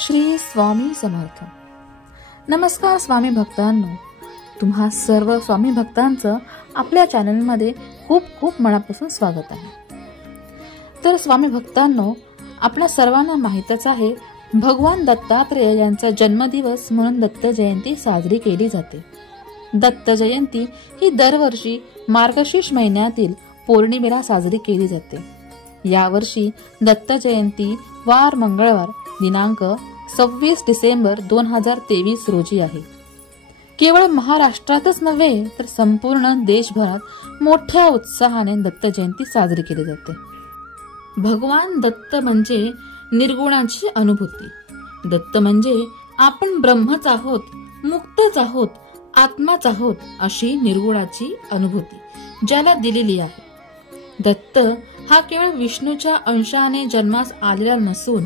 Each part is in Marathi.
श्री स्वामी समर्थ. नमस्कार स्वामी भक्तांनो, तुम्हा सर्व स्वामी भक्तांचं आपल्या चॅनलमध्ये खूप खूप मनापासून स्वागत आहे. तर स्वामी भक्तांनो, आपल्या सर्वांना माहीतच आहे, भगवान दत्तात्रेय यांचा जन्मदिवस म्हणून दत्त जयंती साजरी केली जाते. दत्त जयंती ही दरवर्षी मार्गशीर्ष महिन्यातील पौर्णिमेला साजरी केली जाते. यावर्षी दत्त जयंती वार मंगळवार दिनांक 26 डिसेंबर 2023 रोजी आहे. केवळ महाराष्ट्रातच नव्हे तर संपूर्ण देशभरात मोठ्या उत्साहाने दत्त जयंती साजरी केली जाते. भगवान दत्त म्हणजे निर्गुणाची अनुभूती. दत्त म्हणजे आपण ब्रह्मच आहोत, मुक्तच आहोत, आत्माच आहोत अशी निर्गुणाची अनुभूती ज्याला दिलेली आहे. दत्त हा केवळ विष्णूच्या अंशाने जन्मास आलेला नसून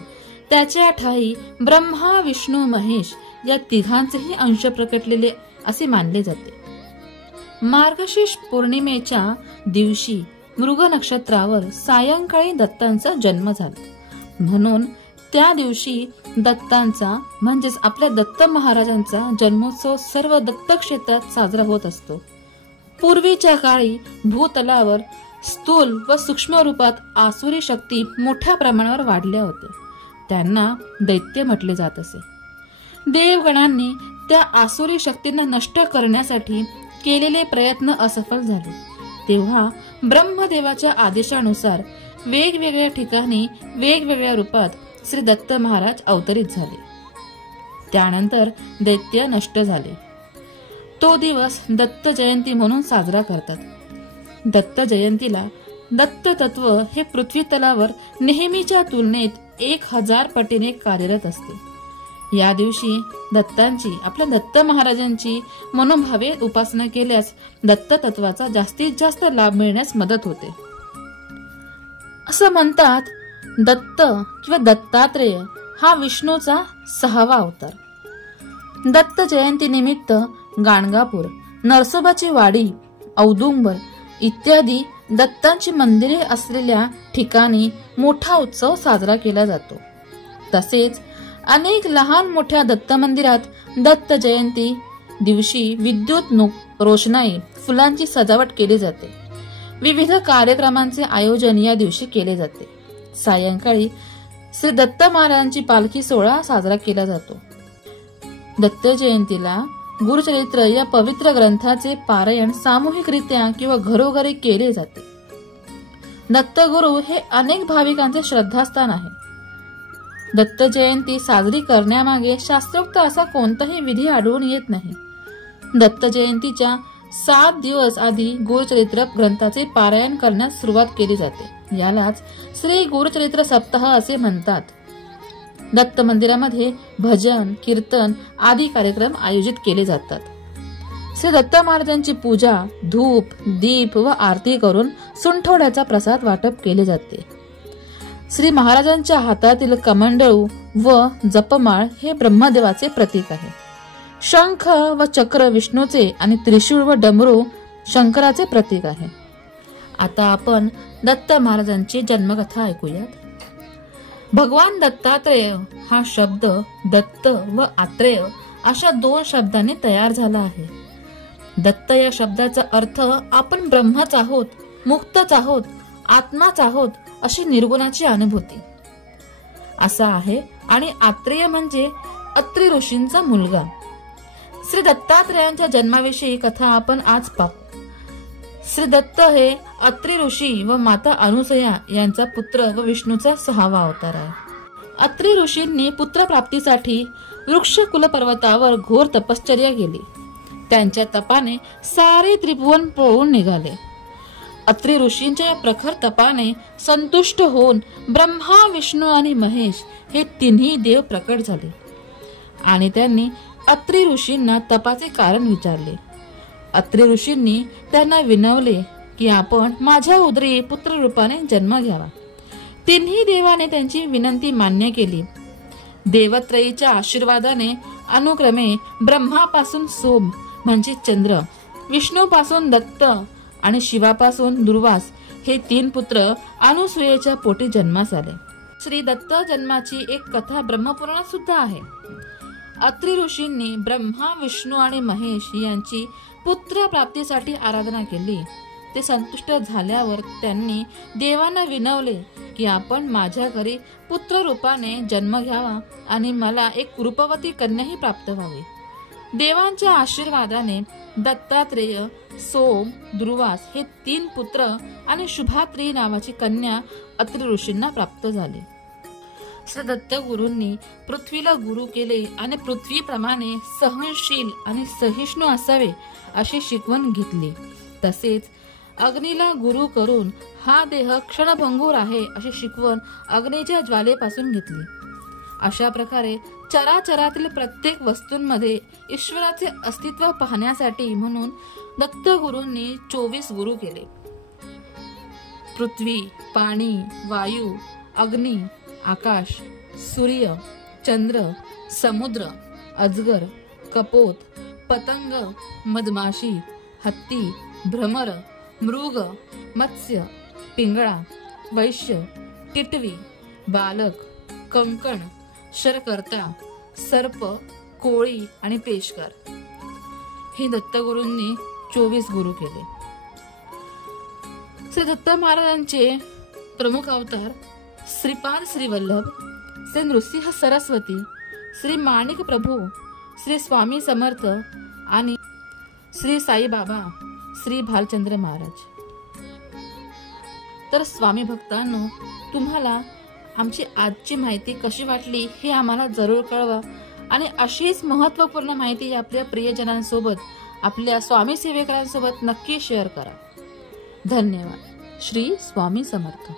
त्याच्या ठाई ब्रह्मा विष्णू महेश या तिघांचेही अंश प्रकटलेले असे मानले जाते. मार्गशीर्ष पौर्णिमेच्या दिवशी मृग नक्षत्रावर सायंकाळी दत्तांचा जन्म झाला. म्हणून त्या दिवशी दत्तांचा म्हणजेच आपल्या दत्त महाराजांचा जन्मोत्सव सर्व दत्त क्षेत्रात साजरा होत असतो. पूर्वीच्या काळी भूतलावर स्थूल व सूक्ष्म रूपात आसुरी शक्ती मोठ्या प्रमाणावर वाढल्या होत्या. त्यांना दैत्य म्हटले जात असे. देवगणांनी त्या आसुरी शक्तींना नष्ट करण्यासाठी केलेले प्रयत्न असफल झाले. तेव्हा ब्रह्मदेवाच्या आदेशानुसार वेगवेगळ्या ठिकाणी वेगवेगळ्या रूपात श्री दत्त महाराज अवतरित झाले. त्यानंतर दैत्य नष्ट झाले. तो दिवस दत्त जयंती म्हणून साजरा करतात. दत्त जयंतीला दत्त तत्व हे पृथ्वी तलावर नेहमीच्या तुलनेत 1000 पटीने कार्यरत असते. या दिवशी दत्तांची आपल्या दत्त महाराजांची मनोभावे उपासना केल्यास दत्त तत्वाचा जास्तीत जास्त लाभ मिळण्यास मदत होते. असं म्हणतात, दत्त किंवा दत्तात्रेय हा विष्णूचा 6वा अवतार. दत्त जयंती निमित्त गाणगापूर, नरसोबाची वाडी, औदुंबर इत्यादी दत्तांची मंदिरे असलेल्या ठिकाणी मोठा उत्सव साजरा केला जातो. तसेच अनेक लहान मोठ्या दत्त मंदिरात दत्त जयंती दिवशी विद्युत रोषणाई, फुलांची सजावट केली जाते. विविध कार्यक्रमांचे आयोजन या दिवशी केले जाते. सायंकाळी श्री दत्त महाराजांची पालखी सोहळा साजरा केला जातो. दत्त जयंतीला गुरुचरित्र या पवित्र ग्रंथाचे पारायण सामूहिकरित्या किंवा घरोघरी केले जाते. दत्तगुरु हे अनेक भाविकांचे श्रद्धास्थान आहे. दत्त जयंती साजरी करण्यामागे शास्त्रोक्त असा कोणताही विधी आढळून येत नाही. दत्त जयंतीच्या 7 दिवस आधी गुरुचरित्र ग्रंथाचे पारायण करण्यास सुरुवात केली जाते. यालाच श्री गुरुचरित्र सप्ताह असे म्हणतात. दत्त मंदिरामध्ये भजन, कीर्तन आदी कार्यक्रम आयोजित केले जातात. श्री दत्त महाराजांची पूजा, धूप, दीप व आरती करून सुंठवड्याचा प्रसाद वाटप केले जाते. श्री महाराजांच्या हातातील कमंडळू व जपमाळ हे ब्रह्मदेवाचे प्रतीक आहे. शंख व चक्र विष्णूचे आणि त्रिशूळ व डमरू शंकराचे प्रतीक आहे. आता आपण दत्त महाराजांची जन्मकथा ऐकूयात. भगवान दत्तात्रेय हा शब्द दत्त व आत्रेय अशा 2 शब्दांनी तयार झाला आहे. दत्त या शब्दाचा अर्थ आपण ब्रह्मच आहोत, मुक्तच आहोत, आत्माच आहोत अशी निर्गुणाची अनुभूती असा आहे. आणि आत्रेय म्हणजे अत्री ऋषींचा मुलगा. श्री दत्तात्रेयांच्या जन्माविषयी कथा आपण आज पाहू. श्री दत्त हे अत्री ऋषी व माता अनुसया यांचा पुत्र व विष्णूचा 6वा अवतार आहे. अत्री ऋषींनी पुत्र प्राप्तीसाठी वृक्ष कुलपर्वतावर घोर तपश्चर्या केली. त्यांच्या तपाने सारे त्रिभुवन पळून निघाले. अत्री ऋषींच्या या प्रखर तपाने संतुष्ट होऊन ब्रह्मा, विष्णू आणि महेश हे तिन्ही देव प्रकट झाले आणि त्यांनी अत्री ऋषींना तपाचे कारण विचारले. अत्री ऋषींनी त्यांना विनवले की आपण माझ्या उदरी पुत्र रूपाने जन्म घ्यावा. तिन्ही देवाने त्यांची विनंती मान्य केली. देवत्रयीच्या आशीर्वादाने अनुक्रमे ब्रह्मापासून सोम म्हणजे चंद्र, विष्णूपासून दत्त आणि शिवापासून दुर्वास हे 3 पुत्र अनुसूयेच्या पोटी जन्मास आले. श्री दत्त जन्माची एक कथा ब्रह्मपुराणात सुद्धा आहे. अत्रि ऋषींनी ब्रह्मा, विष्णू आणि महेश यांची पुत्र प्राप्तीसाठी आराधना केली. ते संतुष्ट झाल्यावर त्यांनी देवांना विनवले की आपण माझ्या घरी पुत्र रूपाने जन्म घ्यावा आणि मला एक रूपवती कन्याही प्राप्त व्हावी. देवांच्या आशीर्वादाने दत्तात्रेय, सोम, दुर्वास हे 3 पुत्र आणि शुभात्री नावाची कन्या अत्रि ऋषींना प्राप्त झाली. श्री दत्त गुरूंनी पृथ्वीला गुरु केले आणि पृथ्वीप्रमाणे सहनशील आणि सहिष्णू असावे अशी शिकवण घेतली. तसेच अग्नीला गुरु करून हा देह क्षणभंगूर आहे अशी शिकवण अग्नीच्या ज्वालेपासून घेतली. अशा प्रकारे चराचरातील प्रत्येक वस्तूंमध्ये ईश्वराचे अस्तित्व पाहण्यासाठी म्हणून दत्त गुरूंनी 24 गुरु केले. पृथ्वी, पाणी, वायू, अग्नी, आकाश, सूर्य, चंद्र, समुद्र, अजगर, कपोत, पतंग, मधमाशी, हत्ती, भ्रमर, मृग, मत्स्य, पिंगळा, वैश्य, टिटवी, बालक, कंकण, शरकर्ता, सर्प, कोळी आणि पेशकर हे दत्तगुरूंनी 24 गुरु केले. श्री दत्त महाराजांचे प्रमुख अवतार श्रीपाद श्री वल्लभ, श्री नृसिंह सरस्वती, श्री माणिक प्रभू, श्री स्वामी समर्थ आणि श्री साईबाबा, श्री भालचंद्र महाराज. तर स्वामी भक्तांनो, तुम्हाला आमची आजची माहिती कशी वाटली हे आम्हाला जरूर कळवा आणि अशीच महत्त्वपूर्ण माहिती आपल्या प्रियजनांसोबत, आपल्या स्वामी सेवेकरांसोबत नक्की शेअर करा. धन्यवाद. श्री स्वामी समर्थ.